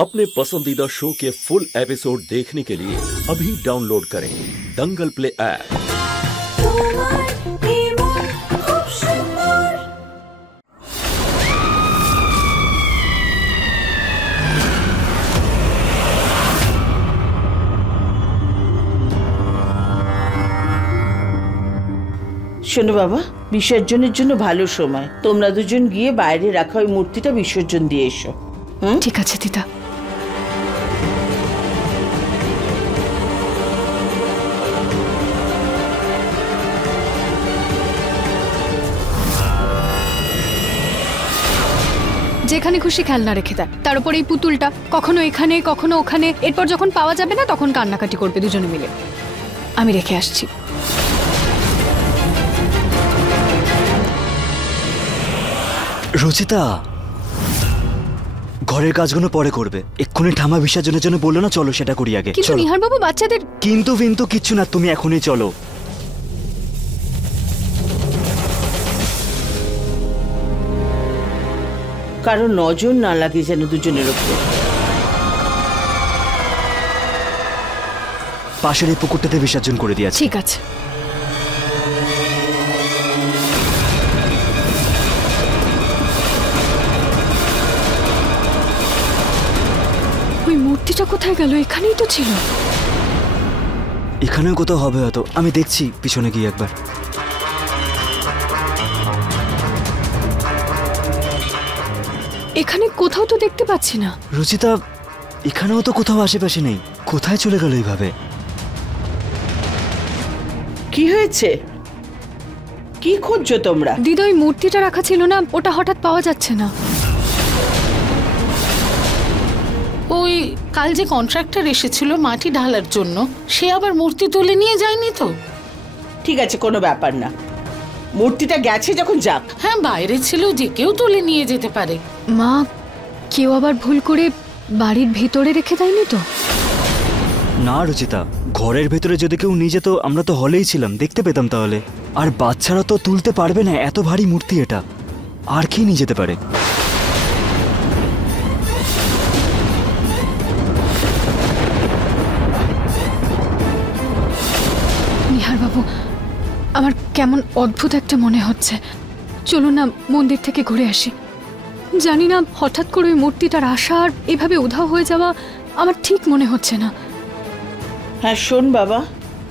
अपने पसंदीदा शो के फुल एपिसोड देखने के लिए अभी डाउनलोड करें दंगल प्ले ऐप। শোনো বাবা, বিসর্জনের জন্য ভালো সময়। তোমরা দুজন গিয়ে বাইরে রাখা ওই মূর্তিটা বিসর্জন দিয়ে এসো। ঠিক আছে দিদা। যেখানে খুশি খেলনা রেখে দেয়, তার উপর এই পুতুলটা কখনো এখানে কখনো ওখানে। এরপর যখন পাওয়া যাবে না তখন কান্নাকাটি করবে দুজনে মিলে। আমি রেখে আসছি। রচিতা, ঘরের কাজগুলো পরে করবে, এক্ষুনি ঠামা বিসর্জনের জন্য বললো না, চলো সেটা করি আগে। কিন্তু নিহার বাবু বাচ্চাদের। কিন্তু কিচ্ছু না, তুমি এখনই চলো। কারো নজর না লাগে যেন দুজনের উপর। পাশের এই পুকুরটাতে বিসর্জন করে দিয়েছে। ঠিক আছে। ওই মূর্তিটা কোথায় গেল? এখানেই তো ছিল। এখানেও কোথাও হবে হয়তো, আমি দেখছি পিছনে গিয়ে একবার। এখানে কোথাও তো দেখতে পাচ্ছি না। রচিতা, এখানেও তো কোথাও আশেপাশে নেই, কোথায় চলে গেল এইভাবে? কি হয়েছে? কি খুঁজছো তোমরা? দিদা, ওই মূর্তিটা রাখা ছিল না, ওটা হঠাৎ পাওয়া যাচ্ছে না। ওই কাল যে কন্ট্রাক্টর এসেছিল মাটি ঢালার জন্য, সে আবার মূর্তি তুলে নিয়ে যায়নি তো? ঠিক আছে, কোনো ব্যাপার না, মূর্তিটা গেছে যখন যাক। হ্যাঁ, বাইরে ছিল, যে কেউ তুলে নিয়ে যেতে পারে। মা, কেউ আবার ভুল করে বাড়ির ভেতরে রেখে দেয়নি তো? না রচিতা, ঘরের ভেতরে যদি কেউ নিয়ে যেত আমরা তো হলেই ছিলাম, দেখতে পেতাম তাহলে। আর বাচ্চারা তো তুলতে পারবে না, এত ভারী মূর্তি এটা, আর কি নিয়ে যেতে পারে? নিহার বাবু, আমার কেমন অদ্ভুত একটা মনে হচ্ছে। চলুন না মন্দির থেকে ঘুরে আসি। জানি না, হঠাৎ করে ওই মূর্তিটার আসা আর এভাবে উধাও হয়ে যাওয়া আমার ঠিক মনে হচ্ছে না। হ্যাঁ শোন বাবা,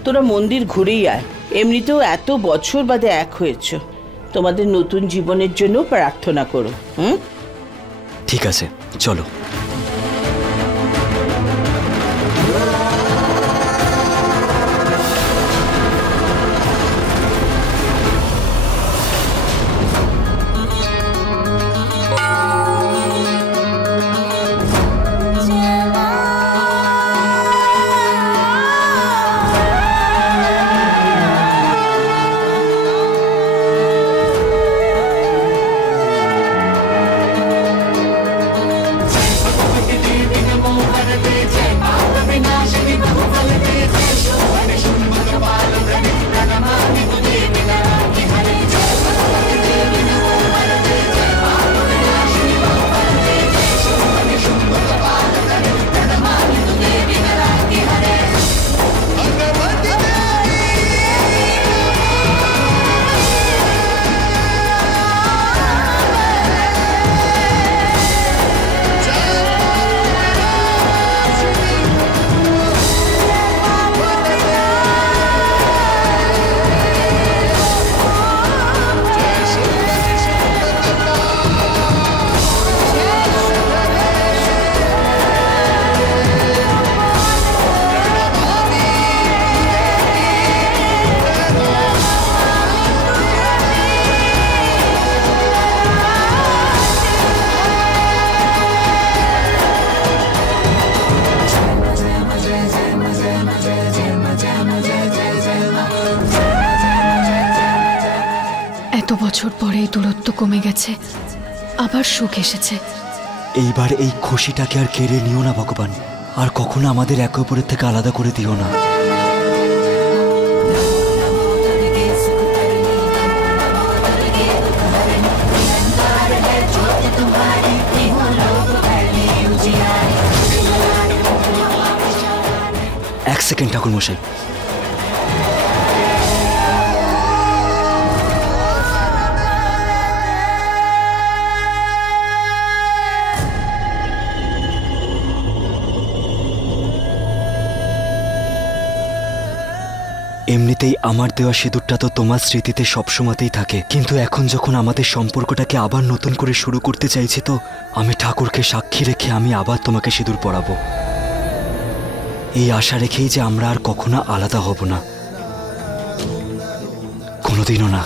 তোরা মন্দির ঘুরেই আয়। এমনিতেও এত বছর বাদে এক হয়েছ, তোমাদের নতুন জীবনের জন্য প্রার্থনা করো। ঠিক আছে, চলো। এত বছর পরে দূরত্ব কমে গেছে, আবার সুখ এসেছে। এইবার এই খুশিটাকে আর কেড়ে নিও না ভগবান, আর কখনো আমাদের একে অপরের থেকে আলাদা করে দিও না। तुम्हारी लोग पहले সেকেন্ড ঠাকুর মশাই। এমনিতেই আমার দেওয়া সিঁদুরটা তো তোমার স্মৃতিতে সবসময়তেই থাকে, কিন্তু এখন যখন আমাদের সম্পর্কটাকে আবার নতুন করে শুরু করতে চাইছি, তো আমি ঠাকুরকে সাক্ষী রেখে আমি আবার তোমাকে সিঁদুর পরাবো, এই আশা রেখেই যে আমরা আর কখনো আলাদা হব না, কোনোদিনও না।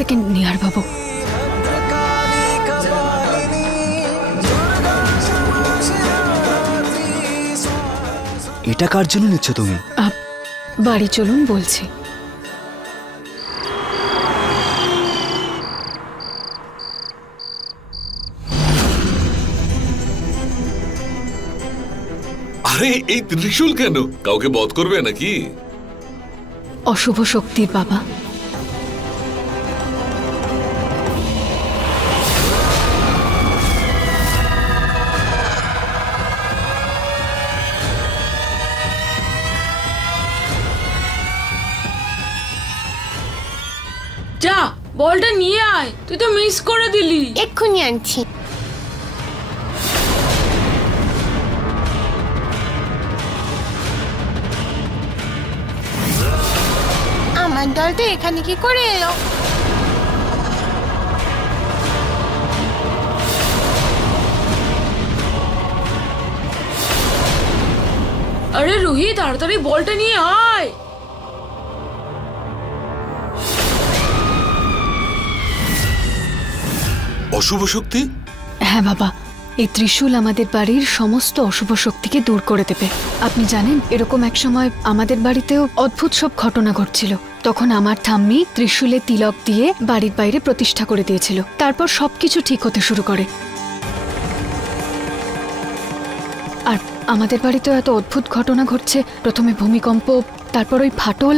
সেকেন্ড নিহার বাবু, এটা কার জন্য নিচ্ছ তুমি? বাড়ি চলুন বলছি। আরে এই ত্রিশূল কেন? কাউকে বধ করবে নাকি? অশুভ শক্তির বাবা। যা বলটা নিয়ে আয়, তুই তো মিস করে দিলি। এক্ষুনি আনছি। আমার দলটা এখানে কি করে এলো? আরে রুহি, তাড়াতাড়ি বলটা নিয়ে আয়। অশুভ শক্তি? হ্যাঁ বাবা, এই ত্রিশূল আমাদের বাড়ির সমস্ত অশুভ শক্তিকে দূর করে দেবে। আপনি জানেন, এরকম এক সময় আমাদের বাড়িতেও অদ্ভুত সব ঘটনা ঘটছিল। তখন আমার ঠাম্মি ত্রিশূলে তিলক দিয়ে বাড়ির বাইরে প্রতিষ্ঠা করে দিয়েছিল। তারপর সবকিছু ঠিক হতে শুরু করে। আর আমাদের বাড়িতেও এত অদ্ভুত ঘটনা ঘটছে। প্রথমে ভূমিকম্প, তারপর ওই ফাটল,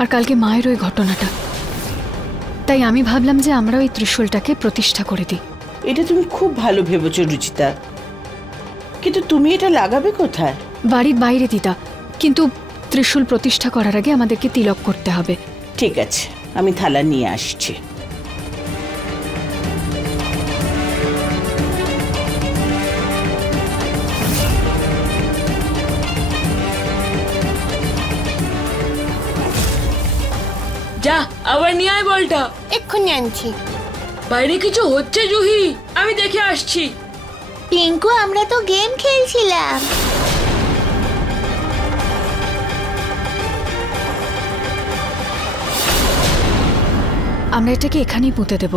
আর কালকে মায়ের ওই ঘটনাটা। তাই আমি ভাবলাম যে আমরা ওই ত্রিশূলটাকে প্রতিষ্ঠা করে দিই। এটা তুমি খুব ভালো ভেবেছো রুচিতা, কিন্তু তুমি এটা লাগাবে কোথায়? বাড়ির বাইরে দিদা, কিন্তু ত্রিশূল প্রতিষ্ঠা করার আগে আমাদেরকে তিলক করতে হবে। ঠিক আছে, আমি থালা নিয়ে আসছি। যা আবার নিয়ে আয় বলটা। এক্ষুনি আনছি। বাইরে কিছু হচ্ছে জুহি, আমি দেখে আসছি। টিঙ্কু, আমরা তো গেম খেলছিলাম। আমরা এটাকে এখানেই পুঁতে দেব।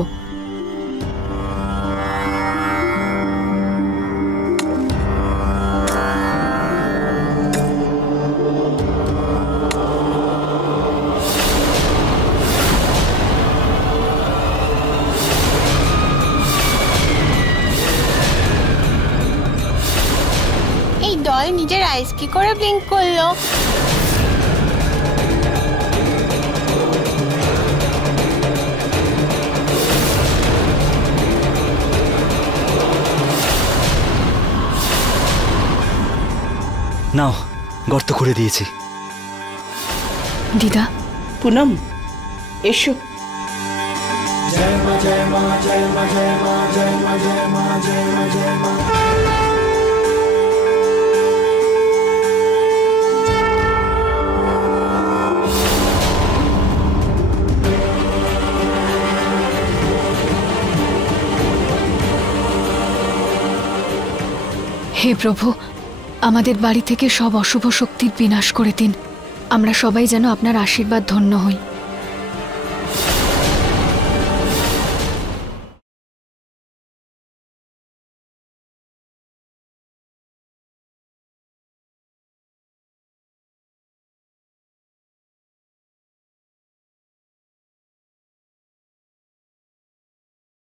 এই দল নিজের আইস কি করে ব্লিঙ্ক করলো? নাও, গর্ত করে দিয়েছি। দিদা, পুনম এসো। হে প্রভু, আমাদের বাড়ি থেকে সব অশুভ শক্তির বিনাশ করে দিন। আমরা সবাই যেন আপনার আশীর্বাদ ধন্য হই।